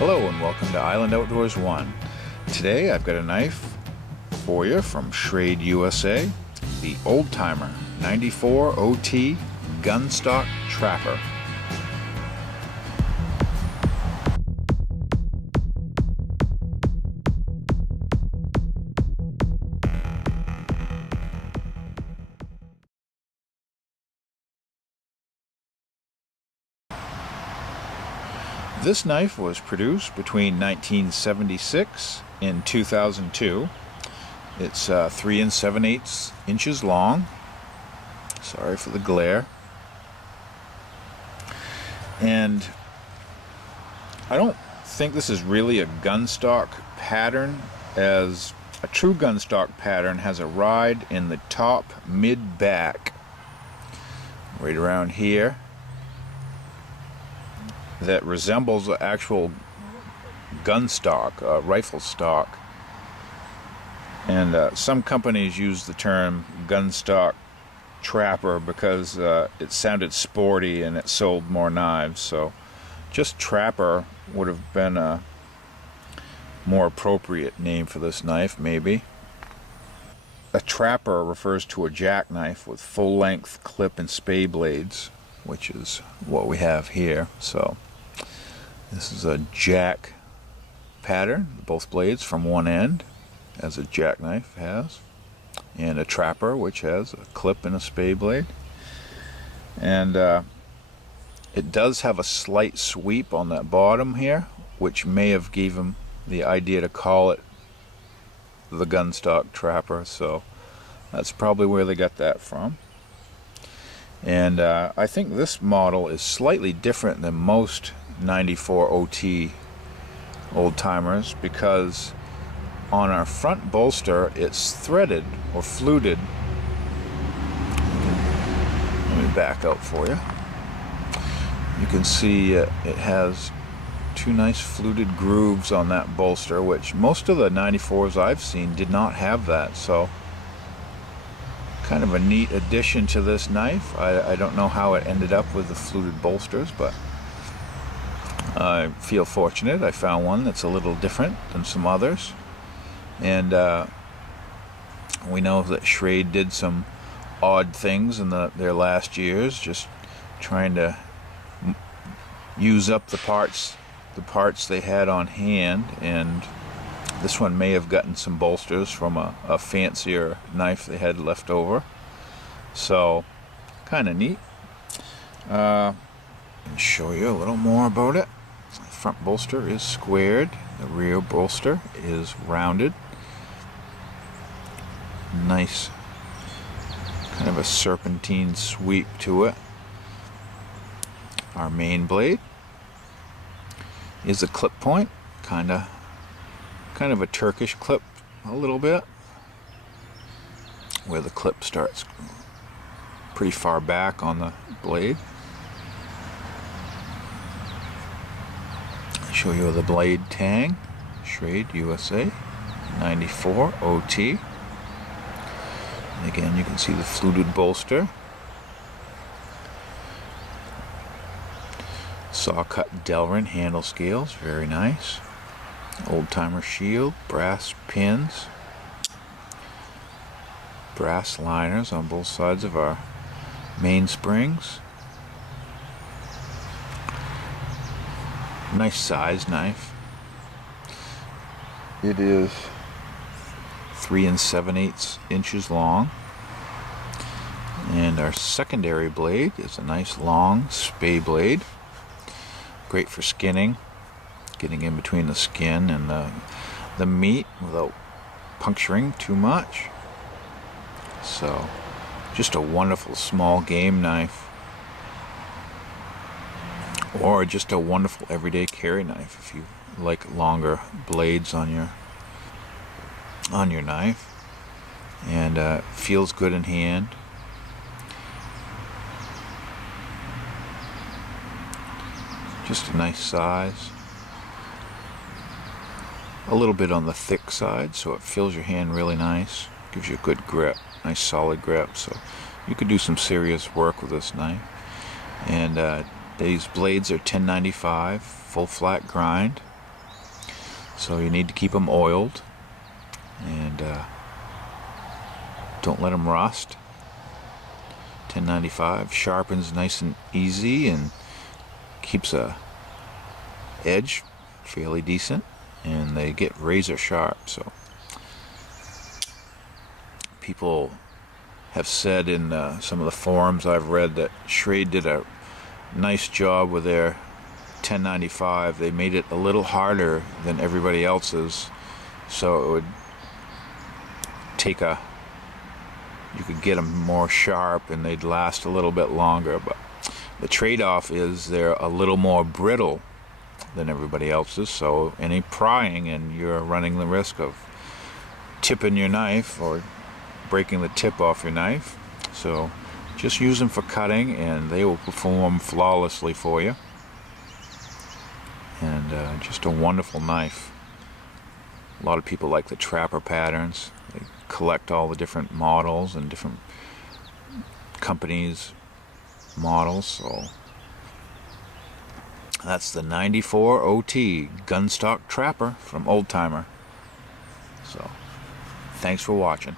Hello and welcome to Island Outdoors 1. Today I've got a knife for you from Schrade U.S.A, the Old Timer 94OT Gunstock Trapper. This knife was produced between 1976 and 2002. It's 3 7/8 inches long. Sorry for the glare. And I don't think this is really a Gunstock pattern, as a true Gunstock pattern has a ride in the top mid-back, right around here, that resembles the actual gun stock, rifle stock. And some companies use the term Gunstock Trapper because it sounded sporty and it sold more knives. So just Trapper would have been a more appropriate name for this knife, maybe. A trapper refers to a jackknife with full-length clip and spey blades, which is what we have here. So this is a jack pattern, both blades from one end, as a jackknife has, and a trapper, which has a clip and a spey blade. And it does have a slight sweep on that bottom here, which may have given the idea to call it the Gunstock Trapper, so that's probably where they got that from. And I think this model is slightly different than most 94OT old timers, because on our front bolster it's threaded or fluted. Let me back out for you. You can see it has two nice fluted grooves on that bolster, which most of the 94s I've seen did not have that. So kind of a neat addition to this knife. I don't know how it ended up with the fluted bolsters, but I feel fortunate I found one that's a little different than some others. And we know that Schrade did some odd things in their last years, just trying to use up the parts they had on hand. And this one may have gotten some bolsters from a fancier knife they had left over. So kind of neat. I'll show you a little more about it. The front bolster is squared, the rear bolster is rounded. Nice kind of a serpentine sweep to it. Our main blade is a clip point, kind of a Turkish clip a little bit, where the clip starts pretty far back on the blade. Show you the blade tang, Schrade U.S.A, 94OT. And again, you can see the fluted bolster. Sawcut Delrin handle scales, very nice. Old timer shield, brass pins, brass liners on both sides of our mainsprings. Nice size knife. It is 3 7/8 inches long, and our secondary blade is a nice long spey blade, great for skinning, getting in between the skin and the meat without puncturing too much. So just a wonderful small game knife, or just a wonderful everyday carry knife if you like longer blades on your knife. And feels good in hand. Just a nice size. A little bit on the thick side, so it fills your hand really nice. Gives you a good grip, nice solid grip. So you could do some serious work with this knife. And these blades are 1095 full flat grind. So you need to keep them oiled, and don't let them rust. 1095 sharpens nice and easy and keeps a edge fairly decent, and they get razor sharp. So people have said in some of the forums I've read that Schrade did a nice job with their 1095. They made it a little harder than everybody else's, so it would take you could get them more sharp and they'd last a little bit longer, but the trade-off is they're a little more brittle than everybody else's, so any prying and you're running the risk of tipping your knife or breaking the tip off your knife. So just use them for cutting and they will perform flawlessly for you. And just a wonderful knife. A lot of people like the Trapper patterns. They collect all the different models and different companies' models. So that's the 94OT Gunstock Trapper from Old Timer. So thanks for watching.